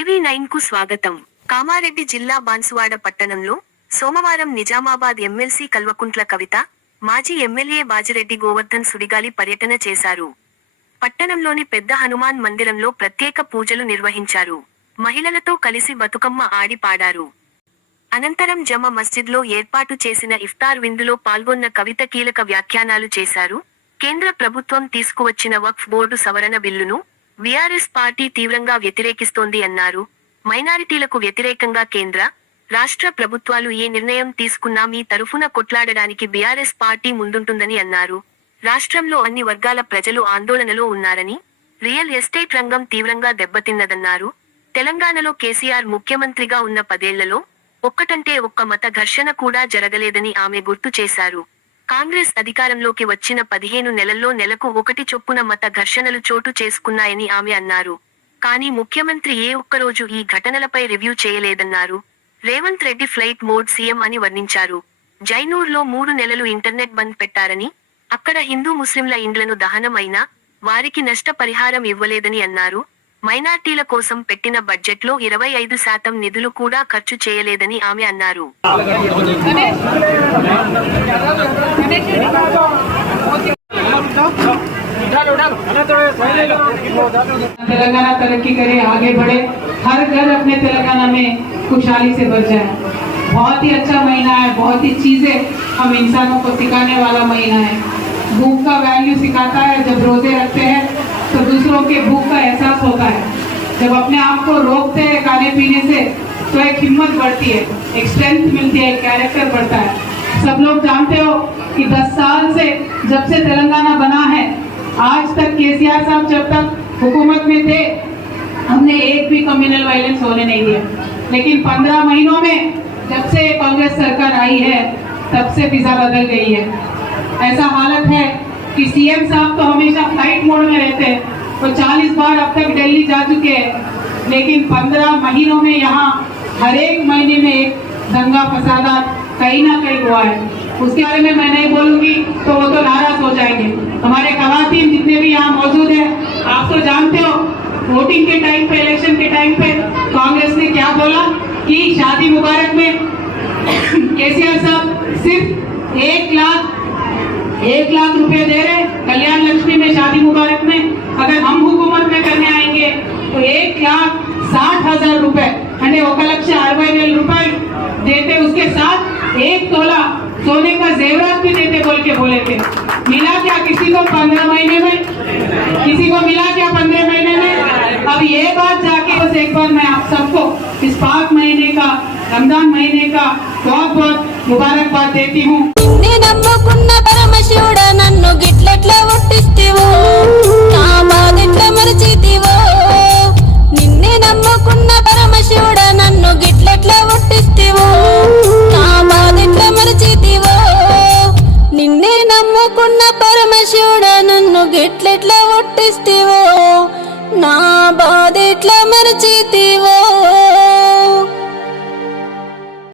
లైన్కు స్వాగతం. కామారెడ్డి జిల్లా బాన్సువాడ పట్టణంలో సోమవారం నిజామాబాద్ ఎమ్మెల్సీ కల్వకుంట్ల కవిత మాజీ ఎమ్మెల్యే బాజిరెడ్డి గోవర్ధన్ సుడిగాలి పర్యటన చేశారు. పట్టణంలోని పెద్ద హనుమాన్ మందిరంలో ప్రత్యేక పూజలు నిర్వహించారు. మహిళలతో కలిసి బతుకమ్మ ఆడి పాడారు. అనంతరం జమ మస్జిద్లో ఏర్పాటు చేసిన ఇఫ్తార్ విందులో పాల్గొన్న కవిత కీలక వ్యాఖ్యానాలు చేశారు. కేంద్ర ప్రభుత్వం తీసుకువచ్చిన వక్ఫ్ బోర్డు సవరణ బిల్లును విఆర్ఎస్ పార్టీ తీవ్రంగా వ్యతిరేకిస్తోంది అన్నారు. మైనారిటీలకు వ్యతిరేకంగా కేంద్ర రాష్ట్ర ప్రభుత్వాలు ఏ నిర్ణయం తీసుకున్నా మీ తరఫున కొట్లాడడానికి బీఆర్ఎస్ పార్టీ ముందుంటుందని అన్నారు. రాష్ట్రంలో అన్ని వర్గాల ప్రజలు ఆందోళనలో ఉన్నారని రియల్ ఎస్టేట్ రంగం తీవ్రంగా దెబ్బతిన్నదన్నారు. తెలంగాణలో కేసీఆర్ ముఖ్యమంత్రిగా ఉన్న పదేళ్ళలో ఒక్కటంటే ఒక్క మత ఘర్షణ కూడా జరగలేదని ఆమె గుర్తు చేశారు. కాంగ్రెస్ అధికారంలోకి వచ్చిన పదిహేను నెలల్లో నెలకు ఒకటి చొప్పున మత ఘర్షణలు చోటు చేసుకున్నాయని ఆమె అన్నారు. కానీ ముఖ్యమంత్రి ఏ ఒక్కరోజు ఈ ఘటనలపై review చేయలేదన్నారు. Revanth Reddy flight mode CM అని వర్ణించారు. జైనూర్లో మూడు నెలలు ఇంటర్నెట్ బంద్ పెట్టారని అక్కడ హిందూ ముస్లింల ఇండ్లను దహనం అయినా వారికి నష్టపరిహారం ఇవ్వలేదని అన్నారు. మైనార్టీల కోసం పెట్టిన బడ్జెట్లో ఇరవై ఐదు శాతం నిధులు కూడా ఖర్చు చేయలేదని ఆమె అన్నారు. तेलंगाना तरक्की करे, आगे बढ़े। हर घर अपने तेलंगाना में खुशहाली से भर जाए। बहुत ही अच्छा महीना है, बहुत ही चीज़ें हम इंसानों को सिखाने वाला महीना है। भूख का वैल्यू सिखाता है, जब रोज़े रखते हैं तो दूसरों के भूख का एहसास होता है। जब अपने आप को रोकते हैं खाने पीने से तो एक हिम्मत बढ़ती है, एक स्ट्रेंथ मिलती है, एक कैरेक्टर बढ़ता है। सब लोग जानते हो कि 10 साल से जब से तेलंगाना बना है आज तक केसीआर साहब जब तक हुकूमत में थे, हमने एक भी कम्युनल वायलेंस होने नहीं दिया। लेकिन पंद्रह महीनों में जब से कांग्रेस सरकार आई है, तब से फिजा बदल गई है। ऐसा हालत है कि सीएम साहब तो हमेशा फ़्लाइट मोड में रहते हैं। वो 40 बार अब तक दिल्ली जा चुके हैं। लेकिन 15 महीनों में यहाँ हर एक महीने में एक दंगा फसादा कहीं ना कहीं हुआ है। उसके बारे में मैं नहीं बोलूँगी तो वो तो नाराज़ हो जाएँगे। हमारे खवातीन जितने भी यहाँ मौजूद है, आप तो जानते हो, वोटिंग के टाइम पे इलेक्शन के टाइम पे कांग्रेस ने क्या बोला कि शादी मुबारक में केसीआर साहब सिर्फ़ एक लाख एक लाख रुपए दे रहे कल्याण लक्ष्मी में शादी मुबारक में। अगर हम हुकूमत में करने आएँगे तो एक लाख साठ हज़ार रुपए एक तोला, सोने का जेवरात भी देते बोल के बोले थे। मिला क्या किसी को पंद्रह महीने में? किसी को मिला क्या पंद्रह महीने में? अब ये बात जाके बस एक बार मैं आप सबको, इस पाक महीने का, रमज़ान महीने का बहुत बहुत मुबारकबाद देती हूँ। ಮರ್ಜಿತೀವೋ